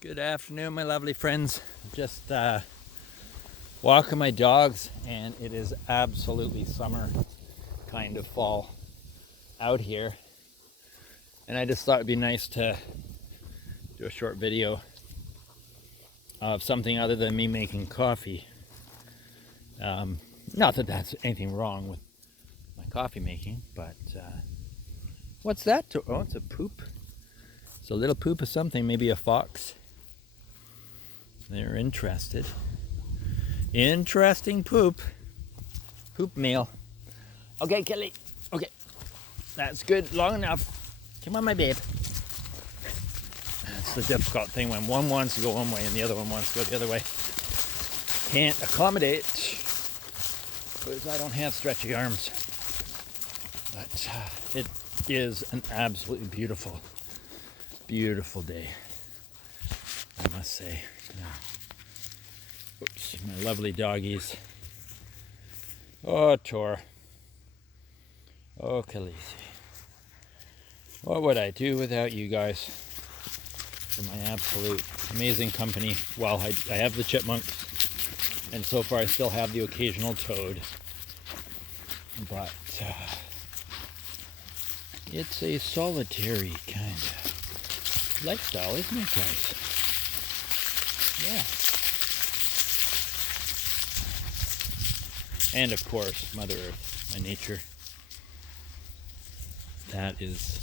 Good afternoon, my lovely friends. Just walking my dogs, and it is absolutely summer, kind of fall out here. And I just thought it'd be nice to do a short video of something other than me making coffee. Not that that's anything wrong with my coffee making, but what's that? Oh, it's a poop. It's a little poop of something, maybe a fox. They're interested. Interesting poop. Poop meal. Okay, Kelly. Okay. That's good. Long enough. Come on, my babe. That's the difficult thing when one wants to go one way and the other one wants to go the other way. Can't accommodate because I don't have stretchy arms. But it is an absolutely beautiful, beautiful day, I must say. Yeah. Oops, my lovely doggies. Oh, Tor. Oh, Khaleesi. What would I do without you guys? For my absolute amazing company. Well, I have the chipmunks, and so far I still have the occasional toad. But it's a solitary kind of lifestyle, isn't it, guys? Yeah. And of course, Mother Earth, my nature. That is,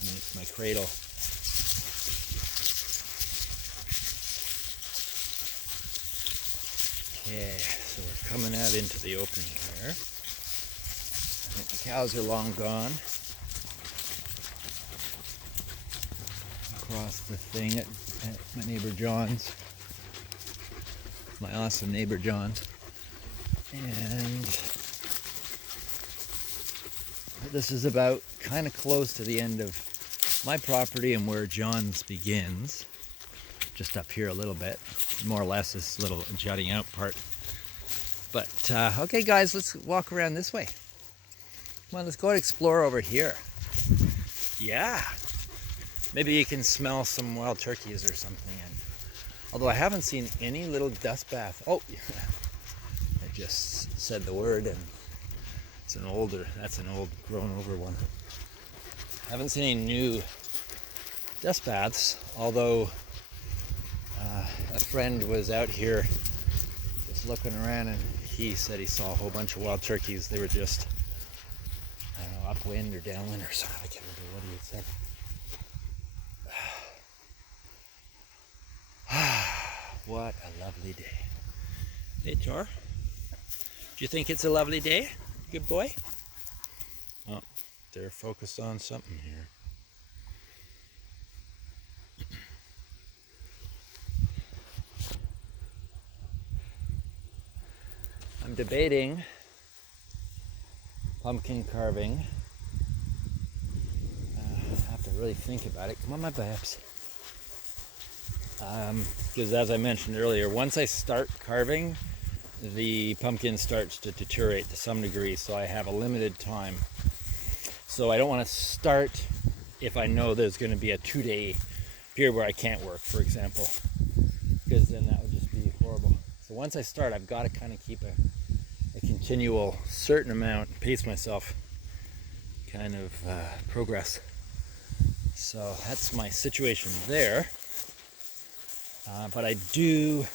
it's my cradle. Okay, so we're coming out into the open here. I think the cows are long gone. Across the thing at my neighbor John's. My awesome neighbor John's. And this is about kind of close to the end of my property and where John's begins. Just up here a little bit. More or less this little jutting out part. But okay guys, let's walk around this way. Come on, let's go and explore over here. Yeah. Maybe you can smell some wild turkeys or something. And although I haven't seen any little dust bath. Oh, I just said the word and that's an old grown over one. I haven't seen any new dust baths, although a friend was out here just looking around and he said he saw a whole bunch of wild turkeys. They were just, I don't know, upwind or downwind or something. I can't remember what he had said. What a lovely day. Hey, Tor. Do you think it's a lovely day? Good boy? Oh, they're focused on something here. I'm debating pumpkin carving. I have to really think about it. Come on, my babs. Because as I mentioned earlier, once I start carving, the pumpkin starts to deteriorate to some degree, so I have a limited time. So I don't want to start if I know there's going to be a 2-day period where I can't work, for example, because then that would just be horrible. So once I start, I've got to kind of keep a continual certain amount, pace myself, kind of progress. So that's my situation there. But I do,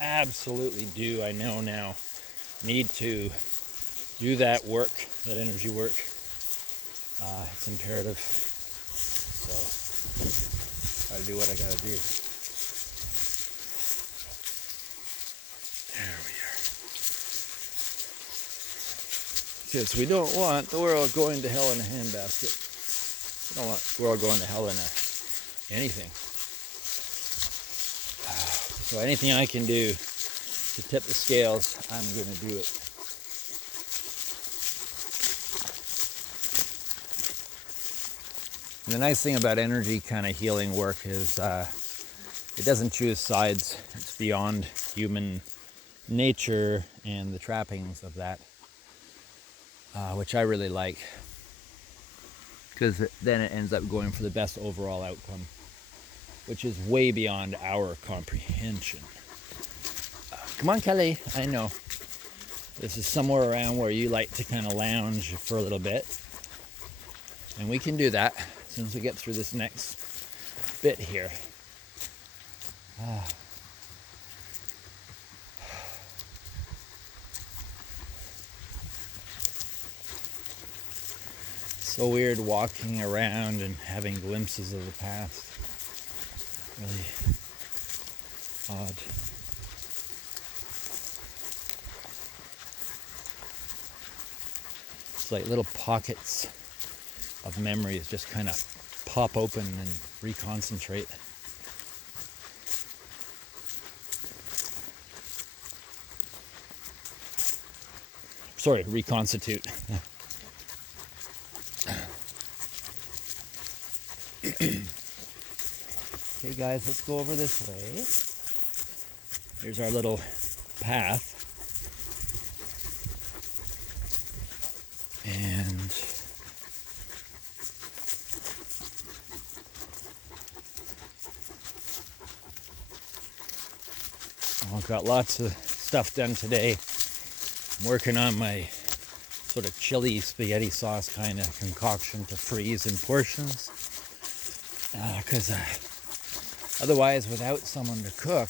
absolutely do, I know now, need to do that work, that energy work. It's imperative. So, gotta do what I gotta do. There we are. Because we don't want the world going to hell in a handbasket. We don't want the world going to hell in anything. So anything I can do to tip the scales, I'm going to do it. And the nice thing about energy kind of healing work is it doesn't choose sides. It's beyond human nature and the trappings of that, which I really like. Because then it ends up going for the best overall outcome. which is way beyond our comprehension. Come on, Kelly. I know. This is somewhere around where you like to kind of lounge for a little bit. And we can do that as soon as we get through this next bit here. So weird walking around and having glimpses of the past. Really odd. It's like little pockets of memories just kind of pop open and reconcentrate. Sorry, reconstitute. Okay guys, let's go over this way. Here's our little path. And I've got lots of stuff done today. I'm working on my sort of chili spaghetti sauce kind of concoction to freeze in portions. Because otherwise, without someone to cook,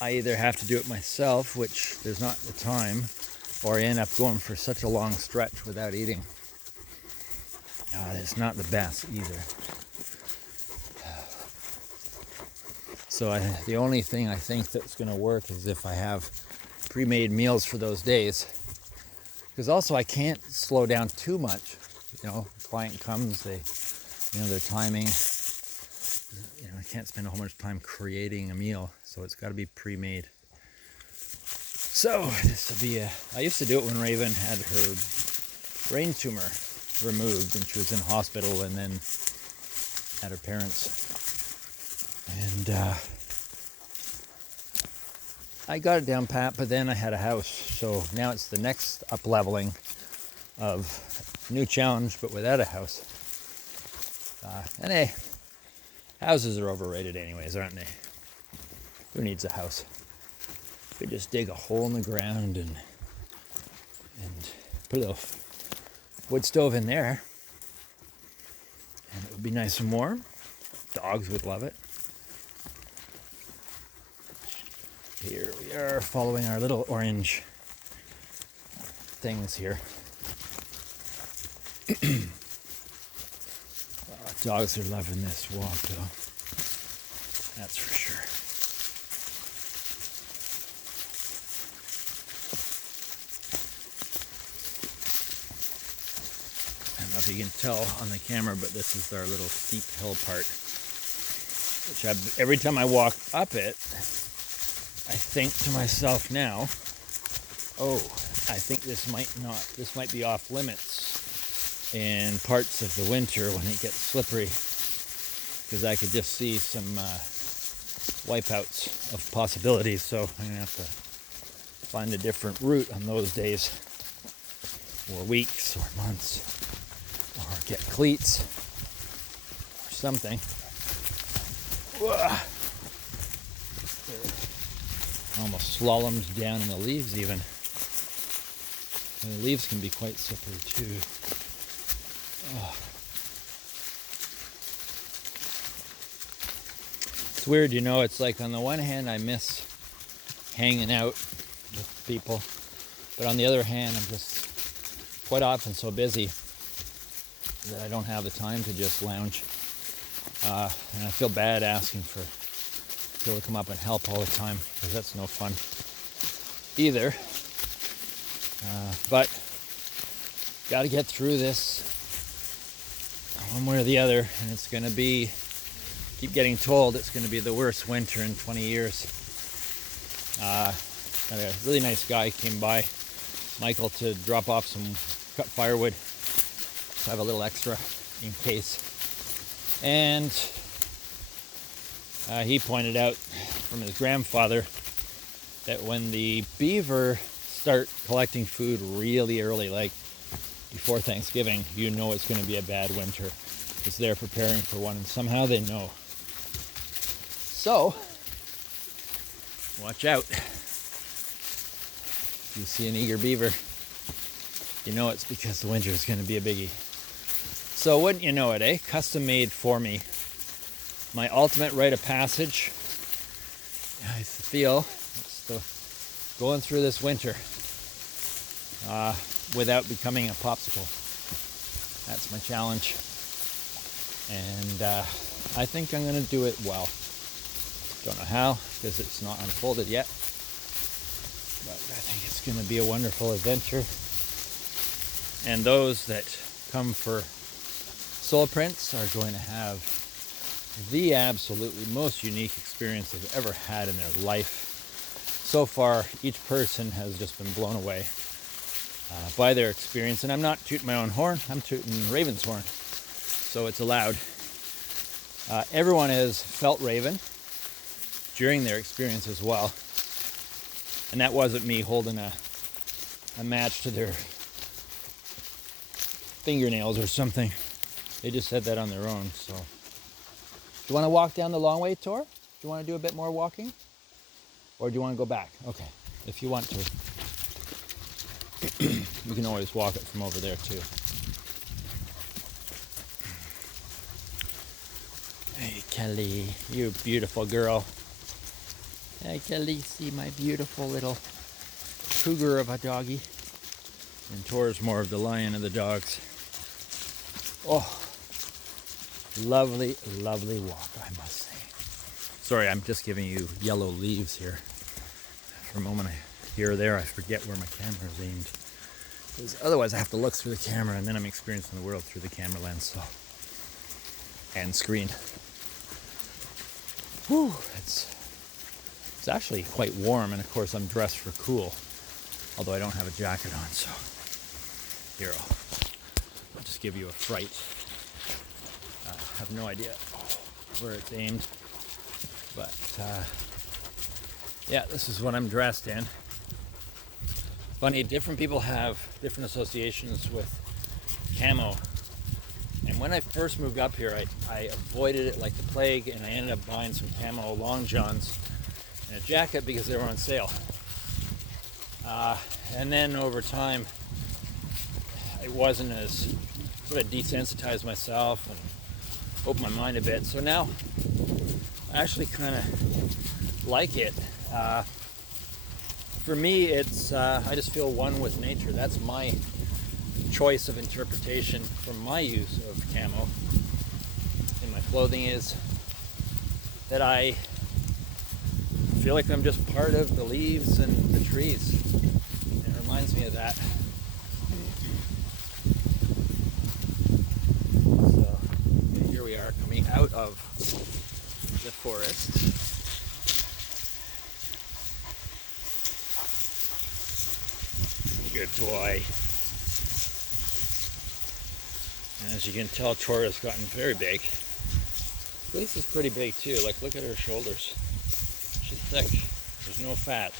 I either have to do it myself, which there's not the time, or I end up going for such a long stretch without eating. It's not the best either. So the only thing I think that's going to work is if I have pre-made meals for those days. Because also I can't slow down too much. You know, the client comes, their timing. I can't spend a whole bunch of time creating a meal, so it's got to be pre-made. So this will be I used to do it when Raven had her brain tumor removed and she was in hospital and then at her parents. And I got it down pat, but then I had a house, so now it's the next up leveling of new challenge, but without a house. And hey, houses are overrated anyways, aren't they? Who needs a house? You could just dig a hole in the ground and put a little wood stove in there, and it would be nice and warm. Dogs would love it. Here we are following our little orange things here. Dogs are loving this walk though. That's for sure. I don't know if you can tell on the camera, but this is our little steep hill part. Which every time I walk up it, I think to myself now, I think this might be off limits in parts of the winter when it gets slippery, because I could just see some wipeouts of possibilities. So I'm gonna have to find a different route on those days, or weeks, or months, or get cleats or something. Almost slaloms down in the leaves even. And the leaves can be quite slippery too. It's weird, it's like on the one hand I miss hanging out with people, but on the other hand I'm just quite often so busy that I don't have the time to just lounge. And I feel bad asking for people to come up and help all the time, because that's no fun either. But got to get through this one way or the other, and it's going to be, keep getting told it's going to be the worst winter in 20 years. Had a really nice guy came by, Michael, to drop off some cut firewood, so I have a little extra in case. And he pointed out from his grandfather that when the beaver start collecting food really early, like before Thanksgiving, it's going to be a bad winter, because they're preparing for one, and somehow they know. So, watch out. If you see an eager beaver, you know it's because the winter is going to be a biggie. So wouldn't you know it, Custom made for me. My ultimate rite of passage. I feel it's going through this winter without becoming a popsicle. That's my challenge. And I think I'm going to do it well. Don't know how, because it's not unfolded yet. But I think it's going to be a wonderful adventure. And those that come for soul prints are going to have the absolutely most unique experience they've ever had in their life. So far, each person has just been blown away by their experience. And I'm not tooting my own horn, I'm tooting Raven's horn. So it's allowed. Everyone has felt Raven during their experience as well. And that wasn't me holding a match to their fingernails or something. They just said that on their own. So, do you want to walk down the long way, Tor? Do you want to do a bit more walking? Or do you want to go back? Okay, if you want to. We can always walk it from over there too. Hey, Kelly, you beautiful girl. Hey, Kelly, see my beautiful little cougar of a doggy. And Tor's more of the lion of the dogs. Oh, lovely, lovely walk, I must say. Sorry, I'm just giving you yellow leaves here. For a moment, here or there, I forget where my camera is aimed. Because otherwise, I have to look through the camera, and then I'm experiencing the world through the camera lens, so and screen. Whew, it's actually quite warm, and of course, I'm dressed for cool. Although I don't have a jacket on, so here I'll just give you a fright. I have no idea where it's aimed, but yeah, this is what I'm dressed in. Funny, different people have different associations with camo. And when I first moved up here, I avoided it like the plague, and I ended up buying some camo long johns and a jacket because they were on sale. And then over time, it wasn't as sort of desensitized myself and opened my mind a bit. So now I actually kind of like it. For me, it's I just feel one with nature. That's my choice of interpretation from my use of camo in my clothing, is that I feel like I'm just part of the leaves and the trees. It reminds me of that. So here we are coming out of the forest. Good boy. And as you can tell, Tora has gotten very big. Grace is pretty big too. Like, look at her shoulders. She's thick. There's no fat.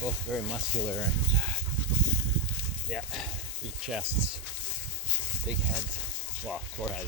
They're both very muscular and yeah, big chests, big heads. Well, Tora has